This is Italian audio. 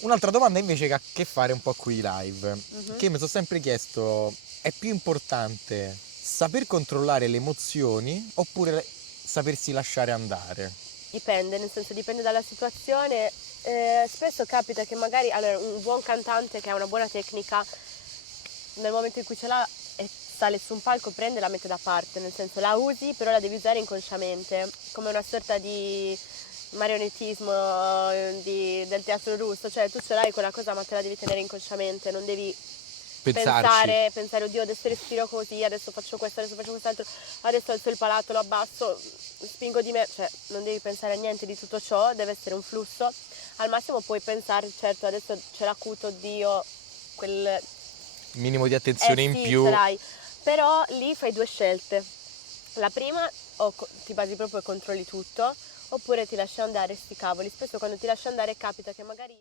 Un'altra domanda invece che ha a che fare un po' con i live, Mhm. che mi sono sempre chiesto, è più importante saper controllare le emozioni oppure sapersi lasciare andare? Dipende, nel senso dipende dalla situazione. Spesso capita che magari allora, un buon cantante che ha una buona tecnica, nel momento in cui ce l'ha e sale su un palco, prende e la mette da parte, nel senso la usi, però la devi usare inconsciamente, come una sorta di marionettismo del teatro russo, cioè tu ce l'hai quella cosa ma te la devi tenere inconsciamente, non devi Pensarci. pensare, oddio adesso respiro così, adesso faccio questo, adesso faccio quest'altro, adesso alzo il palato, lo abbasso, spingo di me, cioè non devi pensare a niente di tutto ciò, deve essere un flusso. Al massimo puoi pensare, certo adesso c'è l'acuto, oddio, quel... Minimo di Eh attenzione in sì, ce più. l'hai, però lì fai due scelte. La prima, ti basi proprio e controlli tutto, oppure ti lasci andare sti cavoli. Spesso quando ti lasci andare capita che magari...